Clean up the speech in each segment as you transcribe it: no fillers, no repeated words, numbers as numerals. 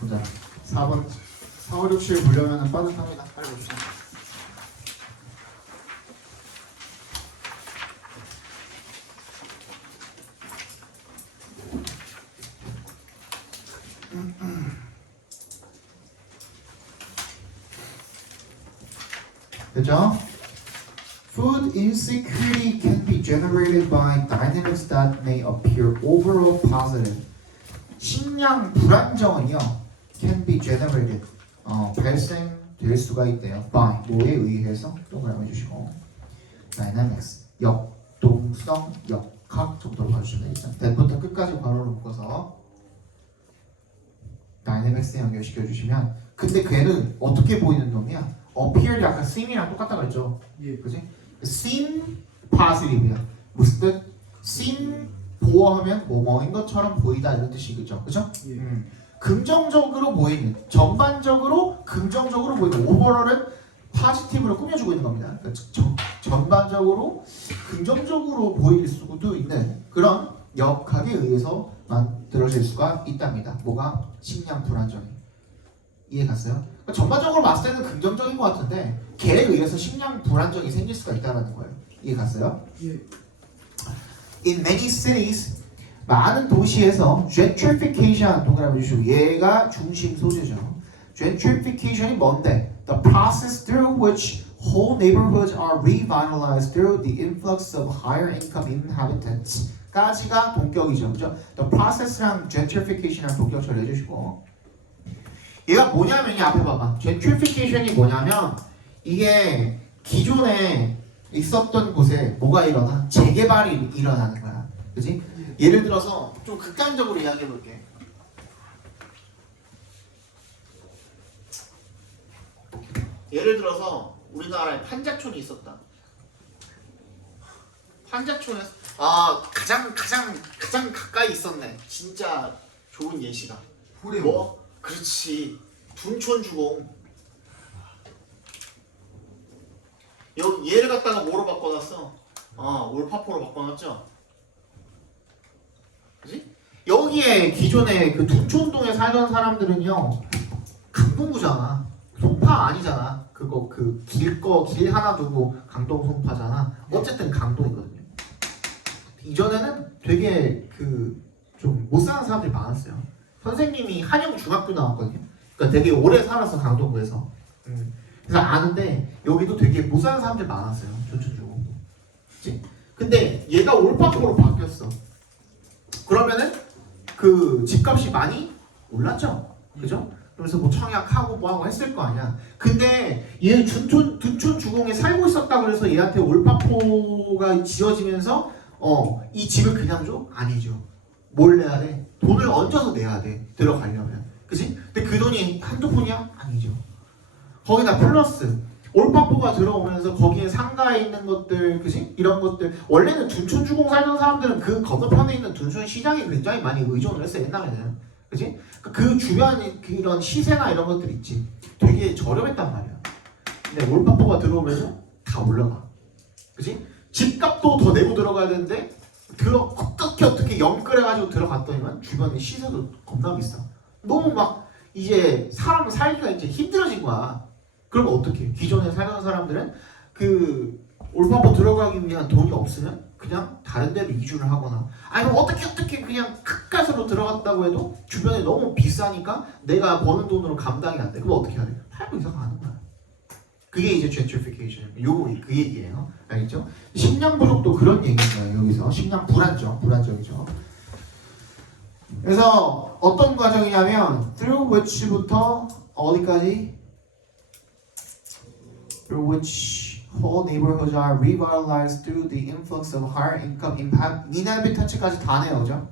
보자. 4번 4, 5, 6, 7 보려면 빠듯합니다. 빨리 봅시다. 그죠? Food insecurity can be generated by dynamics that may appear overall positive. 식량 불안정은요, can be generated, 발생될 수가 있대요. by 뭐에 의해서 동그라미 해주시고, dynamics 역동성, 역학 정도로 봐주시면 되겠죠. 대부터 끝까지 괄호를 묶어서 dynamics에 연결시켜 주시면, 근데 걔는 어떻게 보이는 놈이야? appear이 아까 seem이랑 똑같다고 했죠. 예. 그지? seem positive이야. 무슨 뜻? seem 보어하면 뭐뭐인 것처럼 보이다 이런 뜻이겠죠. 그죠? 예. 긍정적으로 보이는, 전반적으로 긍정적으로 보이는, 오버럴은 포지티브로 꾸며주고 있는 겁니다. 그러니까 전반적으로 긍정적으로 보일 수도 있는 그런 역학에 의해서 만들어질 수가 있답니다. 뭐가? 식량 불안정이. 이해 갔어요? 그러니까 전반적으로 봤을 때는 긍정적인 것 같은데 걔에 의해서 식량 불안정이 생길 수가 있다는 거예요. 이해 갔어요? 예. In many cities, 많은 도시에서 gentrification 동그라미 주시고 얘가 중심 소재죠. gentrification이 뭔데? The process through which whole neighborhoods are revitalized through the influx of higher income inhabitants. 까지가 동격이죠. 그죠? The process랑 gentrification이랑 동격 처리해주시고 얘가 뭐냐면 이 앞에 봐봐. gentrification이 뭐냐면 이게 기존에 있었던 곳에 뭐가 일어나? 재개발이 일어나는 거야. 그지? 예를 들어서 좀 극단적으로 이야기해 볼게. 예를 들어서 우리나라에 판자촌이 있었다. 판자촌에서 가장 가까이 있었네. 진짜 좋은 예시가. 후레 뭐? 그렇지. 둔촌주공. 여기 얘를 갖다가 뭐로 바꿔놨어? 올파포로 바꿔놨죠? 그지? 여기에 기존에 그 둔촌동에 살던 사람들은요, 강동구잖아. 송파 아니잖아. 그거 그 길 하나 두고 강동 송파잖아. 어쨌든 강동이거든요. 이전에는 되게 그 좀 못 사는 사람들이 많았어요. 선생님이 한영 중학교 나왔거든요. 그러니까 되게 오래 살았어 강동구에서. 그래서 아는데 여기도 되게 못 사는 사람들 많았어요. 둔촌주공. 그치? 근데 얘가 올파포로 바뀌었어. 그러면은 그 집값이 많이 올랐죠. 그죠? 그래서 뭐 청약하고 뭐하고 했을 거 아니야. 근데 얘 둔촌 주공에 살고 있었다 그래서 얘한테 올파포가 지어지면서 이 집을 그냥 줘? 아니죠. 뭘 내야 돼? 돈을 얹어서 내야 돼. 들어가려면. 그치? 근데 그 돈이 한두 푼이야? 아니죠. 거기다 플러스 올파포가 들어오면서 거기에 상가에 있는 것들, 그지? 이런 것들. 원래는 둔촌 주공 살던 사람들은 그 건너편에 있는 둔촌 시장에 굉장히 많이 의존을 했어요. 옛날에는. 그지? 그 주변에 그런 시세나 이런 것들 있지. 되게 저렴했단 말이야. 근데 올파포가 들어오면서 다 올라가. 그지? 집값도 더 내고 들어가야 되는데 어떻게 영끌해가지고 들어갔더니만 주변에 시세도 겁나 비싸. 너무 막 이제 사람 살기가 이제 힘들어진 거야. 그러면 어떻게? 기존에 살던 사람들은 그 올파포 들어가기 위한 돈이 없으면 그냥 다른 데로 이주를 하거나 아니면 어떻게 그냥 가까스로 들어갔다고 해도 주변에 너무 비싸니까 내가 버는 돈으로 감당이 안 돼. 그럼 어떻게 해야 돼? 팔고 이사 가는 거야. 그게 이제 gentrification. 그 얘기예요. 알겠죠? 식량 부족도 그런 얘기인가요? 여기서 식량 불안정이죠. 그래서 어떤 과정이냐면 through which부터 어디까지? through which whole neighborhoods are revitalized through the influx of higher income inhabitants까지 다 내요, 그죠?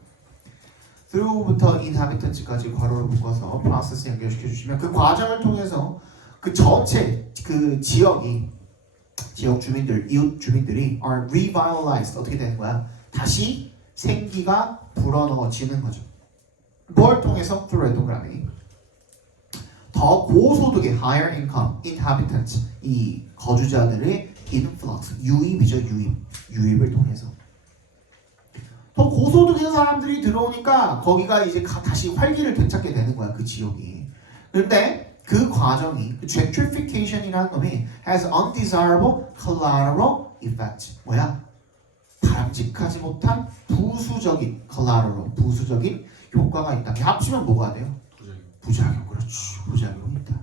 through부터 inhabitants까지 괄호를 묶어서 프로세스 연결시켜 주시면 그 과정을 통해서 그 전체 그 지역 주민들, 이웃 주민들이 are revitalized 어떻게 되는 거야? 다시 생기가 불어넣어지는 거죠. 뭘 통해서? through 동그라미. 더 고소득의 higher income inhabitants 이 거주자들의 influx 유입이죠. 유입을 통해서 더 고소득인 사람들이 들어오니까 거기가 이제 다시 활기를 되찾게 되는 거야, 그 지역이. 그런데 그 과정이 gentrification이라는 놈이 has undesirable collateral effect. 뭐야? 바람직하지 못한 부수적인 collateral, 부수적인 효과가 있다. 합치면 뭐가 돼요? 부작용. 그렇지. 부작용이 있다.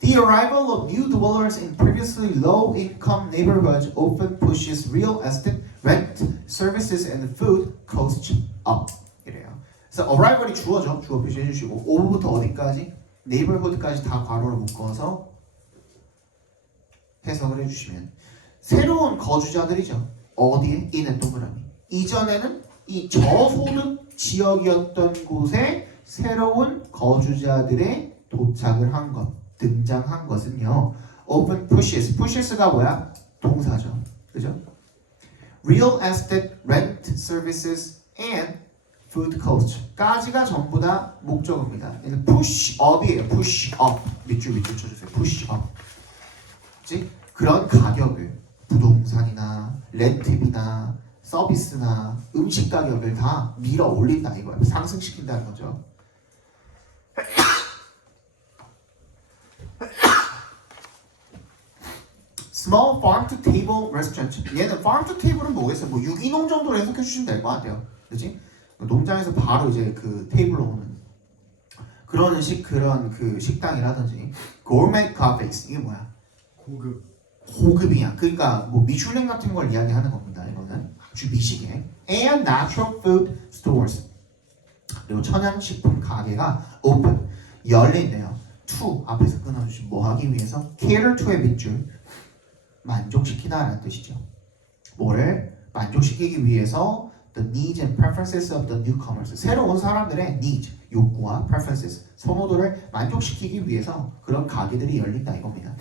The arrival of new dwellers in previously low-income neighborhoods often pushes real estate, rent, services, and food costs up. 이래요. 그래서 arrival이 주어죠. 주어 표시해 주시고 of부터 어디까지? neighborhood까지 다 괄호로 묶어서 해석을 해주시면 새로운 거주자들이죠. 어디에? 이는 동그라미. 이전에는 이 저소득 지역이었던 곳에 새로운 거주자들의 도착을 한 것, 등장한 것은요. Open pushes. pushes가 뭐야? 동사죠. 그죠? Real estate, rent, services, and food cost 까지가 전부 다 목적어입니다. push up이에요. push up. 밑줄 쳐주세요. push up. 그치? 그런 가격을 부동산이나 렌트비나 서비스나 음식 가격을 다 밀어 올린다 이거야. 상승시킨다는 거죠. Small farm to table restaurant. 얘는 farm to table은 뭐겠어요? 뭐 유기농 정도로 해석해 주시면 될 것 같아요. 그렇지? 농장에서 바로 이제 그 테이블로 오는 그런 그 식당이라든지 gourmet cafes 이게 뭐야? 고급이야. 그러니까 뭐 미슐랭 같은 걸 이야기하는 겁니다. 이거는 아주 미식에. And natural food stores. 그리고 천연식품 가게가 open 열린대요. to 앞에서 끊어주신 뭐 하기 위해서 cater to의 밑줄 만족시키다라는 뜻이죠. 뭐를 만족시키기 위해서 the needs and preferences of the newcomers. 새로 온 사람들의 needs, 욕구와 preferences, 선호도를 만족시키기 위해서 그런 가게들이 열린다 이겁니다.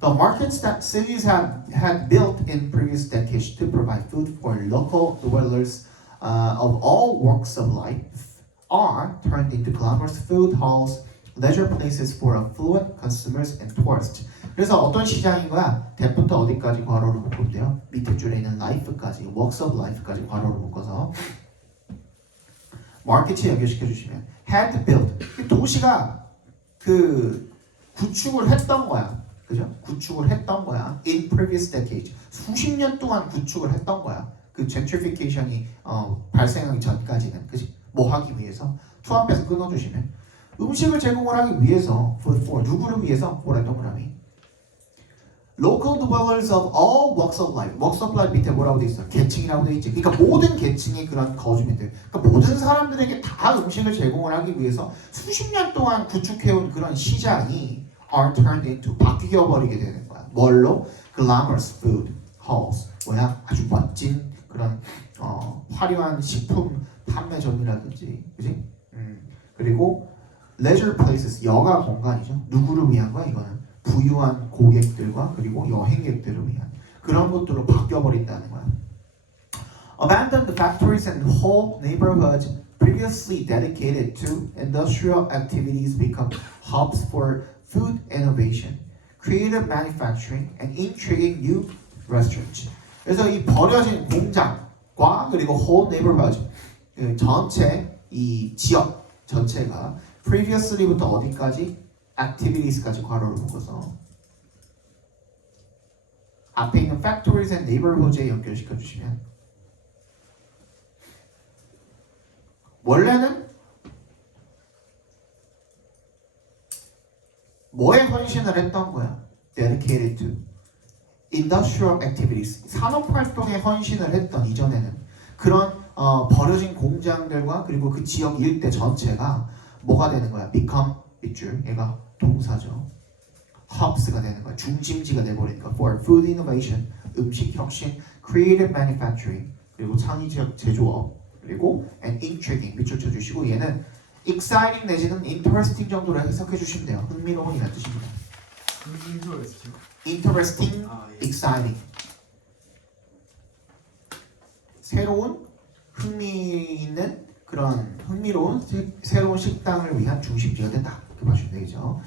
The markets that cities had built in previous decades to provide food for local dwellers of all walks of life are turned into glamorous food halls, leisure places for affluent consumers and tourists. 그래서 어떤 시장인 거야? 대부터 어디까지 괄호로 묶으면 돼요? 밑에 줄에 있는 life까지, walks of life까지 괄호로 묶어서 마켓에 연결시켜 주시면 had built 도시가 그 구축을 했던 거야. 그죠? 구축을 했던 거야. In previous decades. 수십 년 동안 구축을 했던 거야. 그 gentrification이 발생하기 전까지는. 그지? 뭐 하기 위해서? to 앞에서 끊어주시면 음식을 제공을 하기 위해서 for 누구를 위해서? 뭐라 동그라미 Local dwellers of all walks of life. walks of life 밑에 뭐라고 돼 있어? 계층이라고 돼 있지. 그러니까 모든 계층의 그런 거주민들. 그러니까 모든 사람들에게 다 음식을 제공을 하기 위해서 수십 년 동안 구축해온 그런 시장이 are turned into 바뀌어 버리게 되는 거야. 뭘로? Glamorous food halls. 뭐야? 아주 멋진 그런 화려한 식품 판매점이라든지, 그지? 그리고 leisure places 여가 공간이죠. 누구를 위한 거야 이거는? 부유한 고객들과 그리고 여행객들을 위한 그런 것들로 바뀌어버린다는 거야. Abandoned factories and whole neighborhoods previously dedicated to industrial activities become hubs for food innovation, creative manufacturing, and intriguing new restaurants. 그래서 이 버려진 공장과 그리고 whole neighborhood 전체 이 지역 전체가 previously부터 어디까지? activities까지 괄호를 묶어서 앞에 있는 factories and neighborhoods에 연결시켜 주시면 원래는 뭐에 헌신을 했던 거야? dedicated to industrial activities 산업활동에 헌신을 했던 이전에는 그런 버려진 공장들과 그리고 그 지역 일대 전체가 뭐가 되는 거야? become 밑줄 얘가 동사죠. hubs가 되는 거야. 중심지가 돼버리니까 for food innovation 음식 혁신, creative manufacturing 그리고 창의적 제조업 그리고 and intriguing 밑줄 쳐주시고 얘는 exciting 내지는 interesting 정도로 해석해 주시면 돼요. 흥미로운이라는 뜻입니다. interesting, exciting 새로운 흥미 있는 그런 흥미로운 새로운 식당을 위한 중심지가 된다. 이렇게 봐주시면 되겠죠.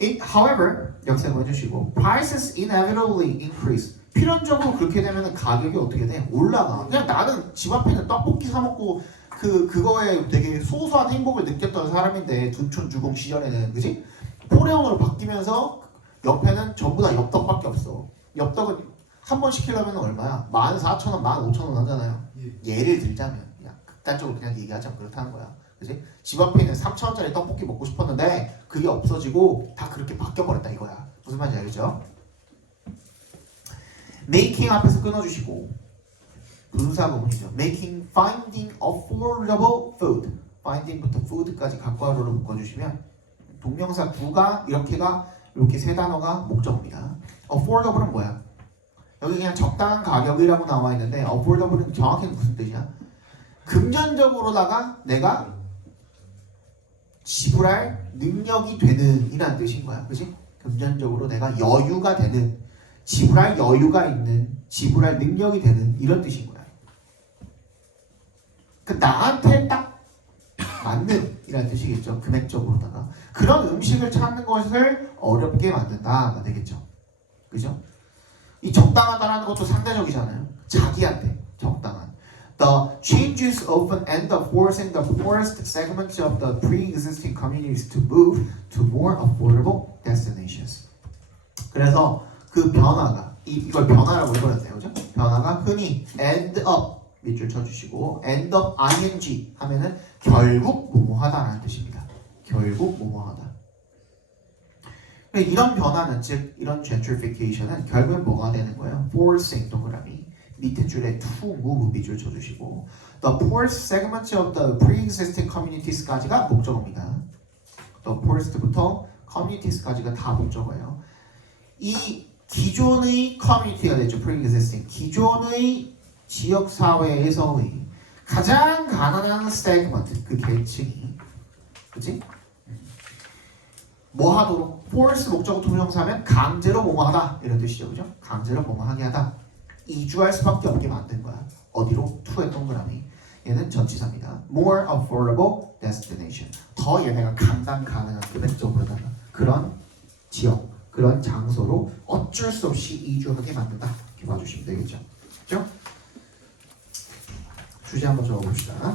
However, 역세권 해주시고 prices inevitably increase. 필연적으로 그렇게 되면 가격이 어떻게 돼? 올라가. 그냥 나는 집 앞에 있는 떡볶이 사 먹고 그거에 되게 소소한 행복을 느꼈던 사람인데 둔촌 주공 시절에는 그지? 포레온으로 바뀌면서 옆에는 전부 다 엽떡밖에 없어. 엽떡은 한 번 시키려면 얼마야? 14,000원, 15,000원 하잖아요. 예를 들자면 그냥 극단적으로 그냥 얘기하자면 그렇다는 거야. 그지? 집 앞에 있는 3,000원짜리 떡볶이 먹고 싶었는데 그게 없어지고 다 그렇게 바뀌어버렸다 이거야. 무슨 말인지 알겠죠? making 앞에서 끊어주시고 분사 구문이죠. making, finding affordable food. finding부터 food까지 각과로를 묶어주시면 동명사 구가 이렇게 세 단어가 목적입니다. affordable은 뭐야? 여기 그냥 적당한 가격이라고 나와 있는데 affordable은 정확히 무슨 뜻이야? 금전적으로다가 내가 지불할 능력이 되는 이라는 뜻인 거야. 그치? 금전적으로 내가 여유가 되는, 지불할 여유가 있는, 지불할 능력이 되는 이런 뜻인 거야. 그 나한테 딱 맞는 이라는 뜻이겠죠. 금액적으로다가 그런 음식을 찾는 것을 어렵게 만든다가 되겠죠. 그죠? 이 적당하다라는 것도 상대적이잖아요. 자기한테 적당한. The changes often end up forcing the poorest segments of the pre-existing communities to move to more affordable destinations. 그래서 그 변화가 이걸 변화라고 해버렸네요, 그죠? 변화가 흔히 end up 밑줄 쳐주시고 end up ing 하면은 결국 뭐뭐하다라는 뜻입니다. 결국 뭐뭐하다. 이런 변화는 즉 이런 gentrification은 결국엔 뭐가 되는 거예요? forcing 동그라미 밑에 줄에 to move 밑줄 쳐주시고 the poorest segments of the pre-existing communities까지가 목적어입니다. the poorest부터 communities까지가 다 목적어예요. 이 기존의 커뮤니티가 되죠. pre-existing 기존의 지역사회에서의 가장 가난한 세그먼트 그 계층이 그치? 뭐 하도록 force 목적어 투명사면 강제로 뭐뭐하다 이런 뜻이죠. 그죠? 강제로 뭐뭐하게 하다 이주할 수밖에 없게 만든 거야. 어디로? to의 동그라미 얘는 전치사입니다. more affordable destination 더 얘네가 감당 가능한 금액적으로다가 그런 지역 그런 장소로 어쩔 수 없이 이주하게 만든다 이렇게 봐주시면 되겠죠. 그죠? 주제 한번 적어봅시다.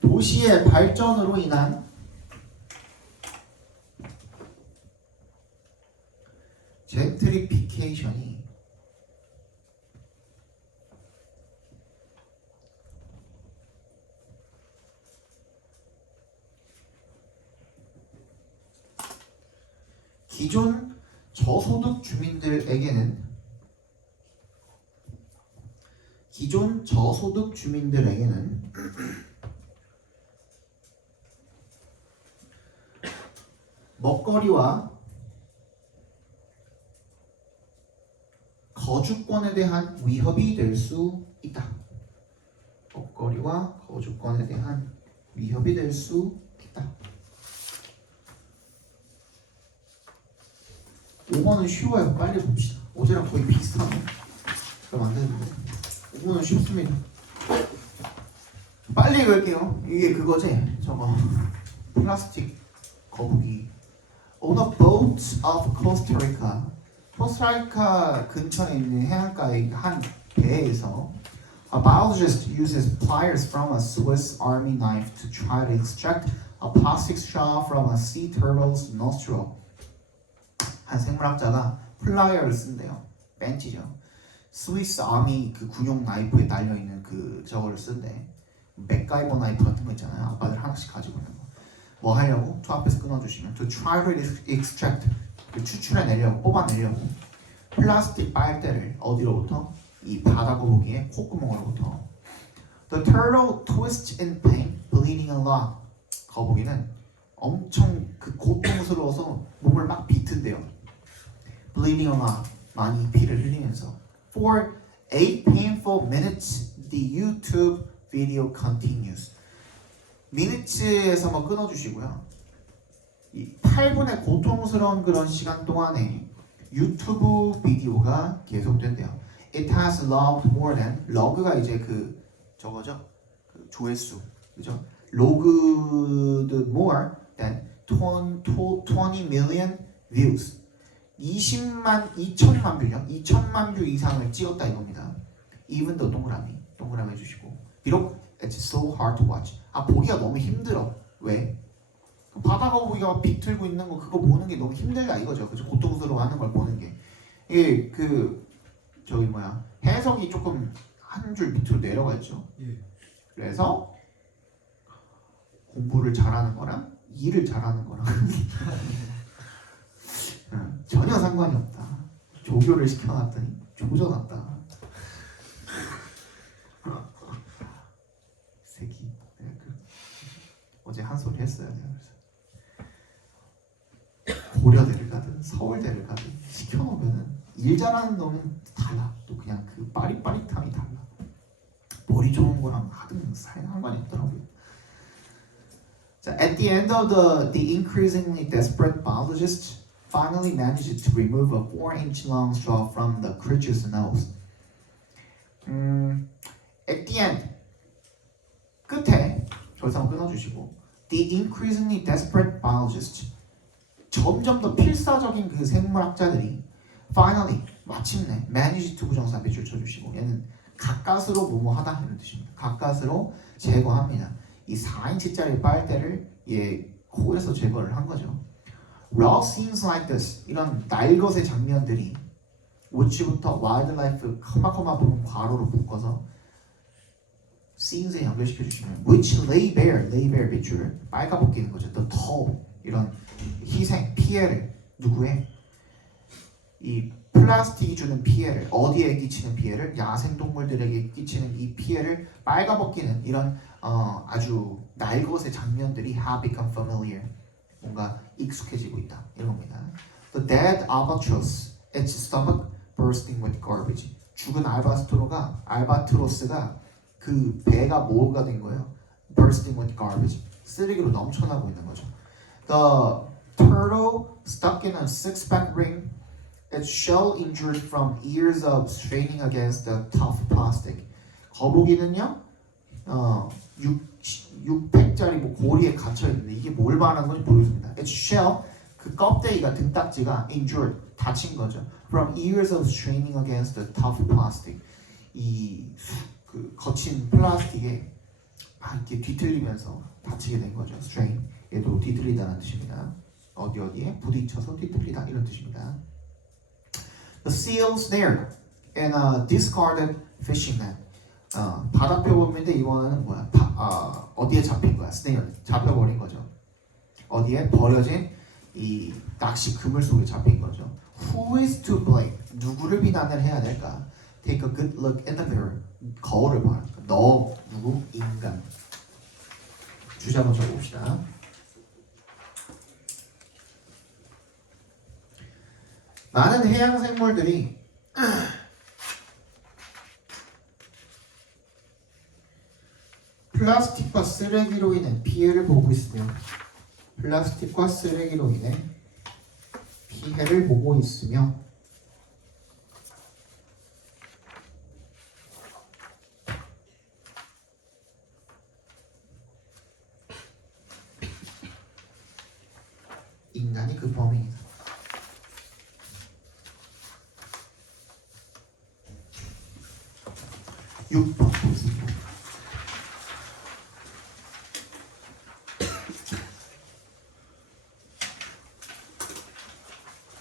도시의 발전으로 인한 젠트리피케이션이 기존 저소득 주민들에게는 먹거리와 거주권에 대한 위협이 될 수 있다. 먹거리와 거주권에 대한 위협이 될 수 있다. 5번은 쉬워요. 빨리 봅시다. 어제랑 거의 비슷하네. 그럼 안 되는데. 5번은 쉽습니다. 빨리 읽을게요. 이게 그거지. 저거 플라스틱 거북이. On a boat of Costa Rica. 코스타리카 근처에 있는 해안가의 한 배에서 a biologist uses pliers from a Swiss Army knife to try to extract a plastic straw from a sea turtle's nostril. 한 생물학자가 플라이어를 쓴대요. 벤치죠. 스위스 아미 그 군용 나이프에 달려 있는 그 저거를 쓴대. 맥가이버 나이프 같은 거 있잖아요. 아빠들 하나씩 가지고 있는 거. 뭐 하려고? 저 앞에서 끊어주시면 to try to extract 그 추출해내려고 뽑아내려고 플라스틱 빨대를 어디로부터? 이 바다 거북이의 콧구멍으로부터. The turtle twists in pain, bleeding a lot. 거북이는 엄청 그 고통스러워서 몸을 막 비튼대요. Bleeding a lot. 많이 피를 흘리면서. For 8 painful minutes, the YouTube video continues. minutes에서 한번 끊어주시고요. 이 8분의 고통스러운 그런 시간 동안에 유튜브 비디오가 계속된대요. It has logged more than log가 이제 그 저거죠. 그 조회수 그죠? logged more than 20 million views. 2천만 뷰요. 2천만 뷰 이상을 찍었다 이겁니다. Even though 동그라미 해주시고 비록 it's so hard to watch. 아 보기가 너무 힘들어. 왜? 바다 거북이가 비틀고 있는 거 그거 보는 게 너무 힘들다 이거죠. 그죠? 고통스러워하는 걸 보는 게 이게 그 저기 뭐야 해석이 조금 한 줄 밑으로 내려가 있죠. 그래서 공부를 잘하는 거랑 일을 잘하는 거랑 전혀 상관이 없다. 조교를 시켜놨더니 조져놨다. 새끼. 어제 한 소리 했어요. 내가 그래서 고려대를 가든 서울대를 가든 시켜놓으면은 일 잘하는 놈은 달라. 또 그냥 그 빠릿빠릿함이 달라. 머리 좋은 거랑 하든 상관이 없더라고요. 자, at the end of the increasingly desperate biologist finally managed to remove a 4-inch long straw from the creature's nose. At the end, 끝에 절상 끊어주시고 the increasingly desperate biologist 점점 더 필사적인 그 생물학자들이 finally 마침내 managed to 부정사 밑줄 쳐주시고 얘는 가까스로 뭐뭐하다 이런 뜻입니다. 가까스로 제거합니다. 이 4인치짜리 빨대를 얘 코에서 제거를 한 거죠. Raw scenes like this 이런 날것의 장면들이 which부터 wildlife 커마커마 부분 괄호로 묶어서 scenes에 연결시켜 주시면 which lay bare 밑줄 빨가벗기는 거죠. The toll 이런 희생 피해를 누구의 이 플라스틱이 주는 피해를 어디에 끼치는 피해를 야생동물들에게 끼치는 이 피해를 빨가벗기는 이런 아주 날것의 장면들이 have become familiar 뭔가 익숙해지고 있다 이런 겁니다. The dead albatross, its stomach bursting with garbage. 죽은 알바트로스가 그 배가 뭐가 된 거예요? Bursting with garbage. 쓰레기로 넘쳐나고 있는 거죠. The turtle stuck in a six-pack ring. Its shell injured from years of straining against the tough plastic. 거북이는요, 6팩짜리 뭐 고리에 갇혀 있는데 이게 뭘 말하는 건지 모르겠습니다. Its shell 그 껍데기가 등딱지가 injured 다친 거죠. From years of straining against the tough plastic. 이 그 거친 플라스틱에 막 이렇게 뒤틀리면서 다치게 된 거죠. strain 얘도 뒤틀리다는 뜻입니다. 어디에 부딪혀서 뒤틀리다 이런 뜻입니다. The seal snared in a discarded fishing net. 바다표범인데 이거는 뭐야? 어디에 잡힌 거야? snare 잡혀버린 거죠. 어디에 버려진 이 낚시 그물 속에 잡힌 거죠. Who is to blame? 누구를 비난을 해야 될까? Take a good look in the mirror. 거울을 봐. 너 누구? 인간. 주제 한번 적어봅시다. 많은 해양 생물들이 플라스틱과 쓰레기로 인해 피해를 보고 있으며 플라스틱과 쓰레기로 인해 피해를 보고 있으며 인간이 그 범인이다. 육번 보겠습니다.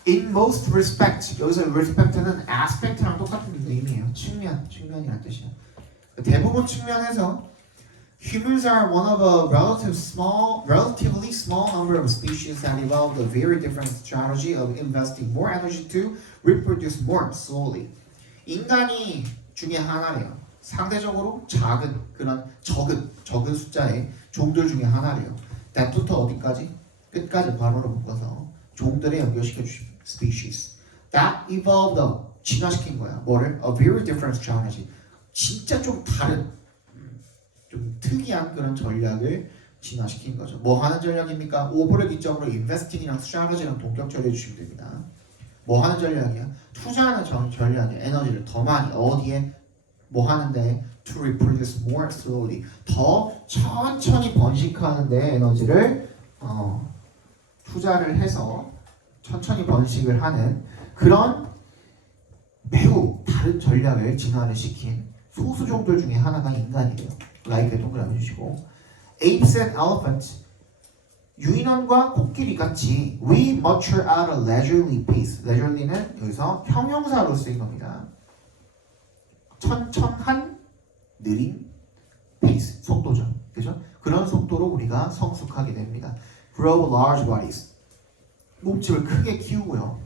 In most respects 여기서 respect는 aspect랑 똑같은 의미예요. 측면이라는 뜻이에요. 대부분 측면에서 Humans are one of a relatively small number of species that evolved a very different strategy of investing more energy to reproduce more slowly. 인간이 중에 하나래요. 상대적으로 작은 그런 적은 숫자의 종들 중에 하나래요. that부터 어디까지? 끝까지 바로로 묶어서 종들에 연결시켜 주십니다. species. that evolved 진화시킨 거야. 뭐를? A very different strategy. 진짜 좀 다른 좀 특이한 그런 전략을 진화시킨 거죠. 뭐 하는 전략입니까? 오버를 기점으로 investing이랑 strategy랑 동격 처리해 주시면 됩니다. 뭐 하는 전략이야? 투자하는 전략이야. 에너지를 더 많이 어디에? 뭐 하는데? To reproduce more slowly. 더 천천히 번식하는 데 에너지를 투자를 해서 천천히 번식을 하는 그런 매우 다른 전략을 진화를 시킨 소수종들 중에 하나가 인간이에요. 라이크에 동그라미 주시고 Apes and elephants 유인원과 코끼리 같이 We mature at a leisurely pace. Leisurely는 여기서 형용사로 쓰인 겁니다. 천천한 느린 pace 속도죠. 그죠? 그런 속도로 우리가 성숙하게 됩니다. Grow large bodies 몸집을 크게 키우고요.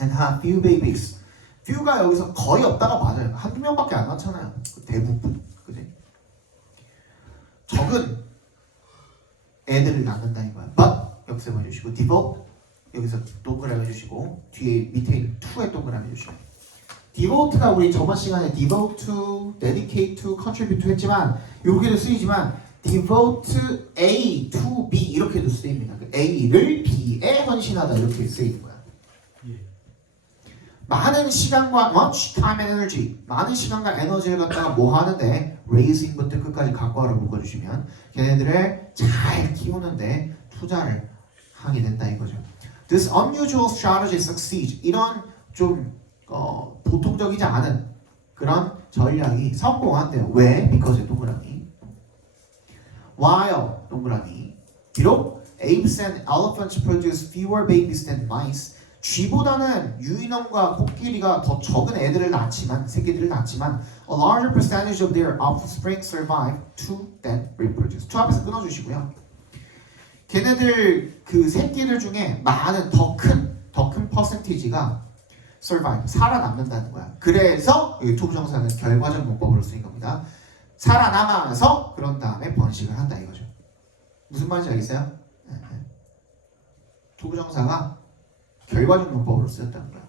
And have few babies. few가 여기서 거의 없다가 맞아요. 한두 명밖에 안 낳잖아요. 대부분. 그지? 적은 애들을 낳는다는 거야. But 역세해 주시고 devote 여기서 동그라미 해주시고 뒤에 밑에 있는 to에 동그라미 해주시고 devote가 우리 저번 시간에 devote to, dedicate to, contribute to 했지만 여기도 쓰이지만 devote A to B 이렇게도 쓰입니다. A를 B에 헌신하다 이렇게 쓰이는 거야. 많은 시간과 much time and energy 많은 시간과 에너지를 갖다가 뭐 하는데 raising부터 끝까지 각과로 묶어주시면 걔네들을 잘 키우는데 투자를 하게 된다 이거죠. This unusual strategy succeeds. 이런 좀 보통적이지 않은 그런 전략이 성공한대요. 왜? Because 동그라미. While 동그라미. 비록 apes and elephants produce fewer babies than mice. 쥐보다는 유인원과 코끼리가 더 적은 애들을 낳지만 새끼들을 낳지만 a larger percentage of their offspring survive to then reproduce. to 앞에서 끊어주시고요. 걔네들 그 새끼들 중에 많은 더 큰 퍼센티지가 survive 살아남는다는 거야. 그래서 여기 투부정사는 결과적 문법으로 쓰인 겁니다. 살아남아서 그런 다음에 번식을 한다 이거죠. 무슨 말인지 알겠어요? 투부정사가 결과적 문법으로 쓰였다는 거야.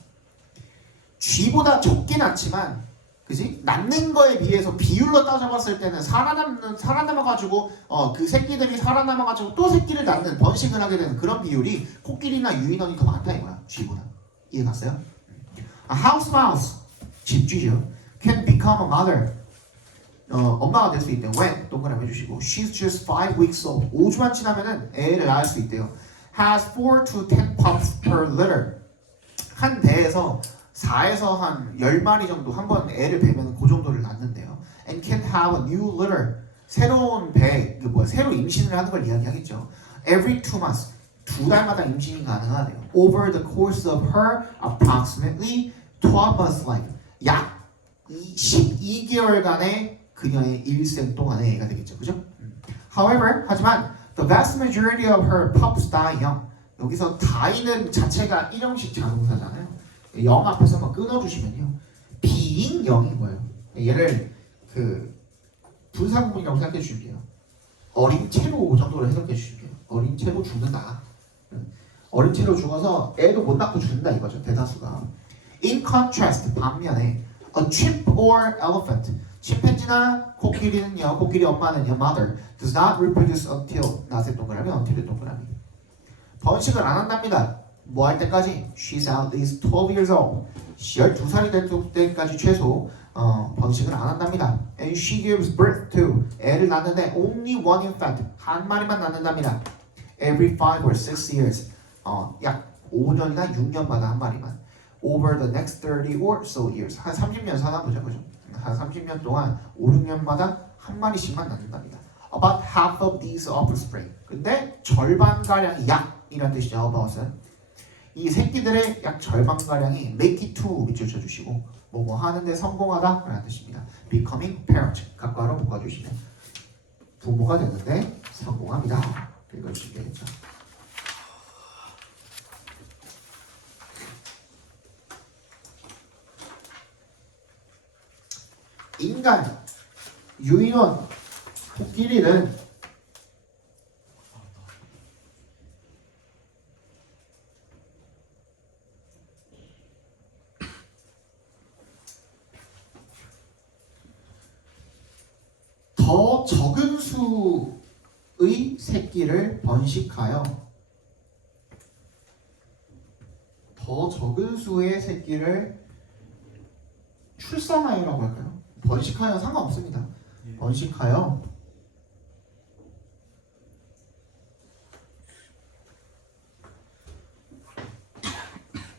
쥐보다 적긴 않지만, 그지? 낳는 거에 비해서 비율로 따져봤을 때는 살아남아가지고 그 새끼들이 살아남아가지고 또 새끼를 낳는 번식을 하게 되는 그런 비율이 코끼리나 유인원이 더 많다 이거야. 쥐보다. 이해 갔어요? A house mouse 집쥐죠. Can become a mother. 엄마가 될 수 있대요. When 동그라미 해주시고 She's just 5 weeks old. 5주만 지나면은 애를 낳을 수 있대요. Has 4 to 10 pups per litter. 한 배에서 4에서 한 10마리 정도 한 번 애를 베면 그 정도를 낳는데요. And can have a new litter. 새로운 배, 새로 임신을 하는 걸 이야기하겠죠. Every 2 months. 2달마다 임신이 가능하대요. Over the course of her approximately 12 months life. 약 12개월간의 그녀의 일생 동안의 애가 되겠죠. 그죠? However, 하지만 the vast majority of her pups die young. 여기서 die는 자체가 일형식 자동사잖아요. 영 앞에서 한번 끊어주시면요. being 영인 거예요. 얘를 분사구문이라고 생각해 주실게요. 어린 채로 정도로 해석해 주실게요. 어린 채로 죽는다. 어린 채로 죽어서 애도 못 낳고 죽는다 이거죠. 대다수가. In contrast, 반면에 a chimp or elephant. 침팬지나 코끼리는요. 코끼리 엄마는요. Mother does not reproduce until 나세 동그라미, until 동그라미. 번식을 안 한답니다. 뭐 할 때까지? She's at least 12 years old. 12살이 될 때까지 최소 번식을 안 한답니다. And she gives birth to. 애를 낳는데 only one infant. 한 마리만 낳는답니다. Every 5 or 6 years. 약 5년이나 6년마다 한 마리만. Over the next 30 or so years. 한 30년 사나 보죠. 그죠? 한 30년 동안 5, 6년마다 한 마리씩만 낳는답니다. About half of these offspring. 근데 절반가량이 약이란 뜻이죠. about은. 이 새끼들의 약 절반가량이 make it to 밑줄 쳐주시고 뭐뭐 하는데 성공하다 라는 뜻입니다. Becoming parent. 각과로 묶어주시면 부모가 되는데 성공합니다. 읽어주시면 되겠죠. 인간, 유인원, 코끼리는 더 적은 수의 새끼를 번식하여 더 적은 수의 새끼를 출산하여라고 할까요? 번식하여 상관없습니다. 번식하여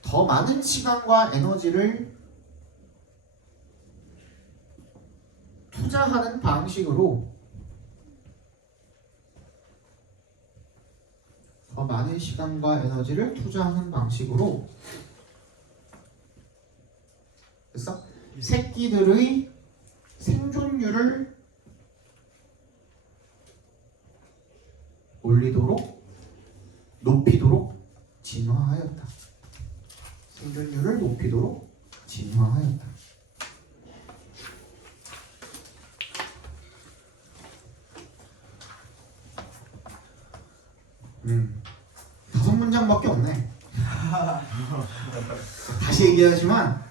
더 많은 시간과 에너지를 투자하는 방식으로 더 많은 시간과 에너지를 투자하는 방식으로 됐어? 새끼들의 생존율을 올리도록 높이도록 진화하였다. 생존율을 높이도록 진화하였다. 다섯 문장밖에 없네. 다시 얘기하지만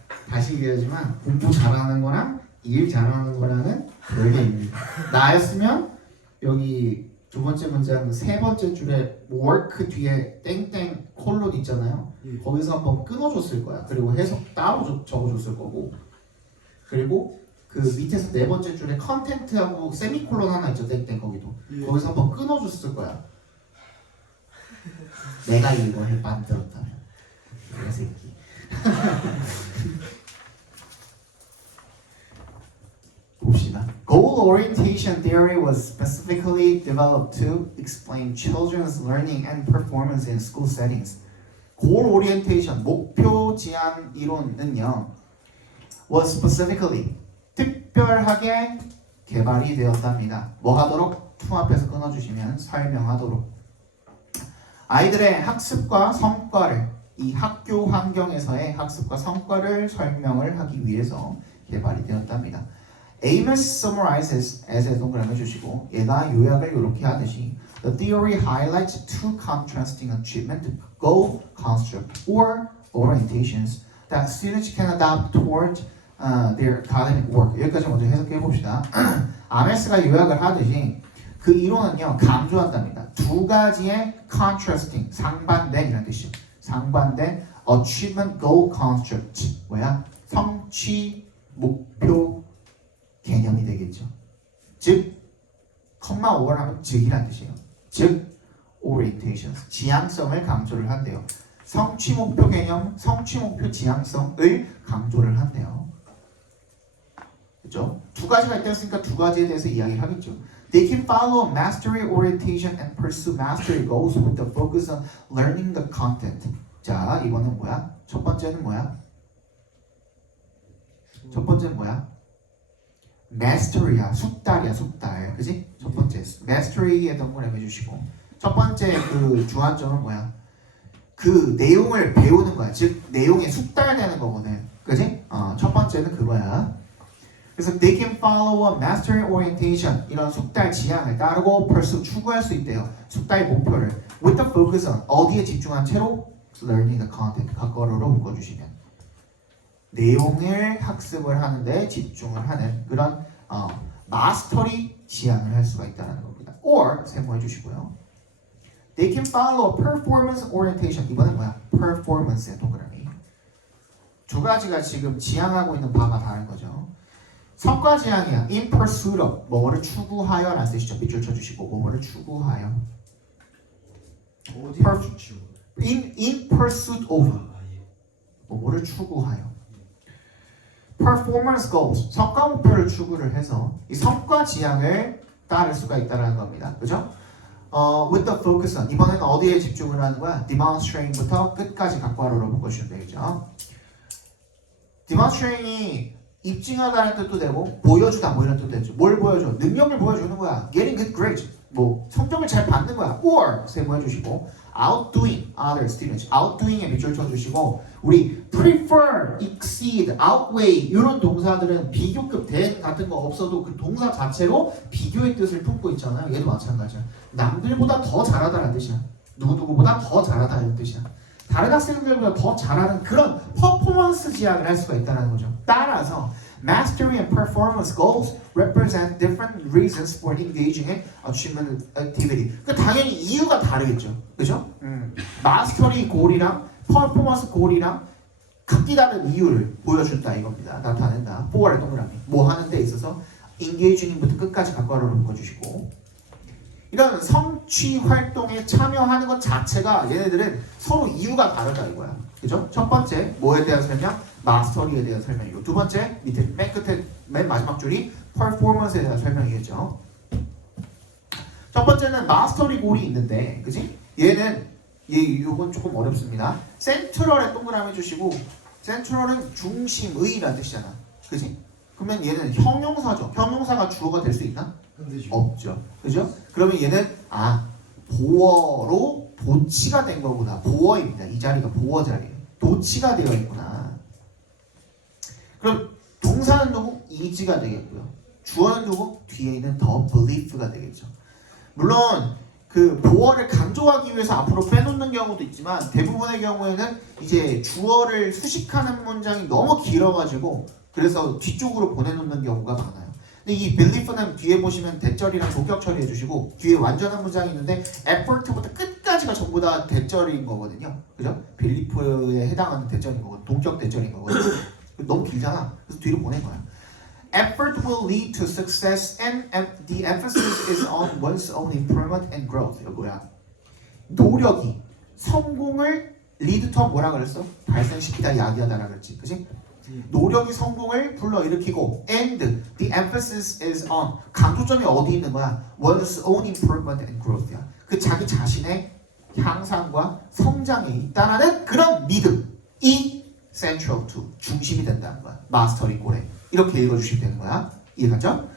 공부 잘하는 거랑 일 잘하는 거랑은 별개입니다. 나였으면 여기 두 번째 문장 세 번째 줄에 work 뒤에 땡땡 콜론 있잖아요. 거기서 한번 끊어줬을 거야. 그리고 해석 따로 적어줬을 거고, 그리고 그 밑에서 네 번째 줄에 컨텐트하고 세미콜론 하나 있죠. 땡땡 거기도 거기서 한번 끊어줬을 거야. 내가 이걸 만들었다면 이 새끼. 봅시다. Goal orientation theory was specifically developed to explain children's learning and performance in school settings. Goal orientation, 목표 지향 이론은요, was specifically, 특별하게 개발이 되었답니다. 뭐 하도록? 투 앞에서 끊어주시면 설명하도록. 아이들의 학습과 성과를, 이 학교 환경에서의 학습과 성과를 설명을 하기 위해서 개발이 되었답니다. Amos summarizes as에 동그라미 주시고, 얘가 요약을 이렇게 하듯이 The theory highlights two contrasting achievement goal construct or orientations that students can adopt toward their academic work. 여기까지 먼저 해석해 봅시다. 아메스가 요약을 하듯이 그 이론은요, 강조한답니다. 두 가지의 contrasting, 상반된 이라는 뜻이죠. 상반된 achievement goal construct, 뭐야? 성취 목표 개념이 되겠죠. 즉, 컴마 오를 하면 즉이라는 뜻이에요. 즉, orientations, 지향성을 강조를 한대요. 성취 목표 개념, 성취 목표 지향성을 강조를 한대요. 그렇죠? 두 가지가 있다였으니까 두 가지에 대해서 이야기를 하겠죠. They can follow mastery orientation and pursue mastery goals with the focus on learning the content. 자, 이거는 뭐야? 첫 번째는 뭐야? 첫 번째는 뭐야? mastery야, 숙달이야, 숙달. 그지? 첫 번째 mastery에 동그라미 해주시고, 첫 번째 그 주안점은 뭐야? 그 내용을 배우는 거야. 즉 내용에 숙달되는 거거든. 그지? 첫 번째는 그거야. 그래서 they can follow a mastery orientation, 이런 숙달 지향을 따르고 pursue, 추구할 수 있대요. 숙달의 목표를 with the focus on, 어디에 집중한 채로 learning the content, 각거로로 묶어주시면 내용을 학습을 하는데 집중을 하는 그런 마스터리 지향을 할 수가 있다는 겁니다. or 세모해 주시고요. They can follow a performance orientation, 이번엔 뭐야? performance의 동그라미. 두 가지가 지금 지향하고 있는 바가 다른 거죠. 성과 지향이야. in pursuit of, 뭐를 추구하여 라는 뜻이죠. 밑줄 쳐주시고, 뭐를 추구하여. 어디에 좋지요? in pursuit of, 뭐를 추구하여. performance goals, 성과 목표를 추구를 해서 이 성과 지향을 따를 수가 있다는 겁니다. 그죠? with the focus on, 이번에는 어디에 집중을 하는 거야? demonstrating부터 끝까지 각괄호로 묶어주시면 되겠죠. demonstrating이 입증하다는 뜻도 되고 보여주다 뭐 이런 뜻도 되죠. 뭘 보여줘? 능력을 보여주는 거야. Getting good grades. 뭐 성적을 잘 받는 거야. Or 세모해 주시고 outdoing other students. outdoing에 밑줄 쳐주시고 우리 prefer, exceed, outweigh 이런 동사들은 비교급 된 같은 거 없어도 그 동사 자체로 비교의 뜻을 품고 있잖아요. 얘도 마찬가지야. 남들보다 더 잘하다라는 뜻이야. 누구누구보다 더 잘하다 이런 뜻이야. 다른 학생들보다 더 잘하는 그런 퍼포먼스 지향을 할 수가 있다는 거죠. 따라서 Mastery and performance goals represent different reasons for engaging in achievement activity. 그 당연히 이유가 다르겠죠, 그죠? 마스터리 골이랑 퍼포먼스 골이랑 각기 다른 이유를 보여준다 이겁니다. 나타낸다. for의 동그라미. 뭐 하는 데 있어서 engaging부터 끝까지 각괄호로 묶어주시고. 이런 성취 활동에 참여하는 것 자체가 얘네들은 서로 이유가 다르다 이거야. 그죠? 첫 번째 뭐에 대한 설명? 마스터리에 대한 설명이고 두 번째 밑에 맨 끝에 맨 마지막 줄이 퍼포먼스에 대한 설명이겠죠. 첫 번째는 마스터리 골이 있는데 그지? 요건 조금 어렵습니다. 센트럴에 동그라미 주시고 센트럴은 중심의라는 뜻이잖아. 그지? 그러면 얘는 형용사죠. 형용사가 주어가 될 수 있나? 없죠. 그죠? 그러면 얘는 보어로 도치가 된 거구나. 보어입니다. 이 자리가 보어 자리예요. 도치가 되어 있구나. 그럼 동사는 누구? is가 되겠고요. 주어는 누구? 뒤에 있는 the belief가 되겠죠. 물론 그 보어를 강조하기 위해서 앞으로 빼놓는 경우도 있지만 대부분의 경우에는 이제 주어를 수식하는 문장이 너무 길어가지고 그래서 뒤쪽으로 보내놓는 경우가 많아요. 근데 이 belief는 뒤에 보시면 대절이랑 동격 처리해 주시고 뒤에 완전한 문장이 있는데 effort부터 끝까지가 전부 다 대절인 거거든요. 그죠? belief에 해당하는 대절인 거거든요. 동격 대절인 거거든요. 너무 길잖아. 그래서 뒤로 보낸 거야. Effort will lead to success and the emphasis is on one's own improvement and growth. 이거야. 노력이 성공을 lead to 뭐라 그랬어? 발생시키다, 야기하다라 그랬지. 그치? 노력이 성공을 불러일으키고 and the emphasis is on 강조점이 어디 있는 거야? one's own improvement and growth야. 그 자기 자신의 향상과 성장에 있다라는 그런 믿음이 central to 중심이 된다는 거야. 마스터리 꼴에 이렇게 읽어주시면 되는 거야. 이해가죠?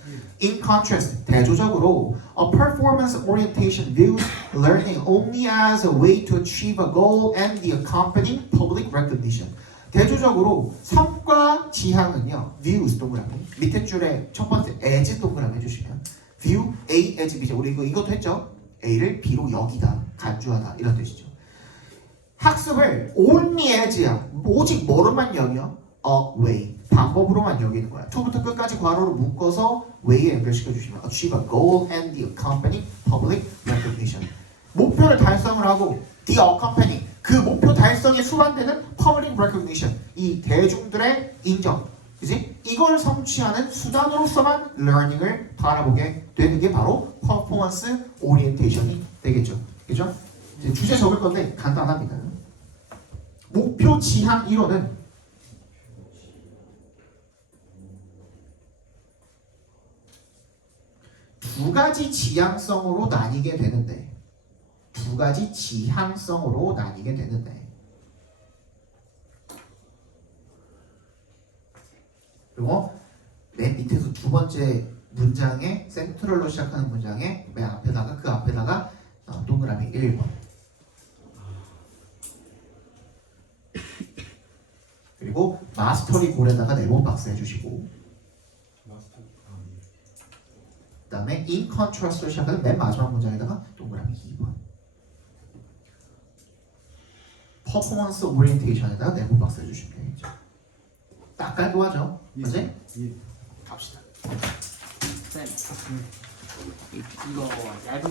In contrast, 대조적으로 a performance orientation views learning only as a way to achieve a goal and the accompanying public recognition. 대조적으로 성과 지향은요. views 동그라미 밑에 줄에 첫 번째 as 동그라미 해주시면 view A as B죠. 우리 이것도 했죠. A를 B로 여기다 간주하다 이런 뜻이죠. 학습을 only as야. 오직 뭐로만 여겨? A way. 방법으로만 여기는 거야. to부터 끝까지 괄호로 묶어서 way에 연결시켜 주시면 achieve a goal and the accompanying public recognition. 목표를 달성을 하고 the accompanying 그 목표 달성에 수반되는 public recognition 이 대중들의 인정. 그지? 이걸 성취하는 수단으로서만 learning을 바라보게 되는 게 바로 performance orientation이 되겠죠. 그죠? 이제 주제 적을 건데 간단합니다. 목표 지향 이론은 두 가지 지향성으로 나뉘게 되는데 그리고 맨 밑에서 두 번째 문장에 센트럴로 시작하는 문장에 맨 앞에다가 그 앞에다가 동그라미 1번 그리고 마스터리 골에다가 네모 박스 해주시고 그 다음에 in contrast로 시작하는 맨 마지막 문장에다가 동그라미 2번 퍼포먼스 오리엔테이션에다가 네모 박스 해주시면 되겠죠. 딱 깔끔하죠? 맞지? 예. 갑시다. 쌤, 이거 얇은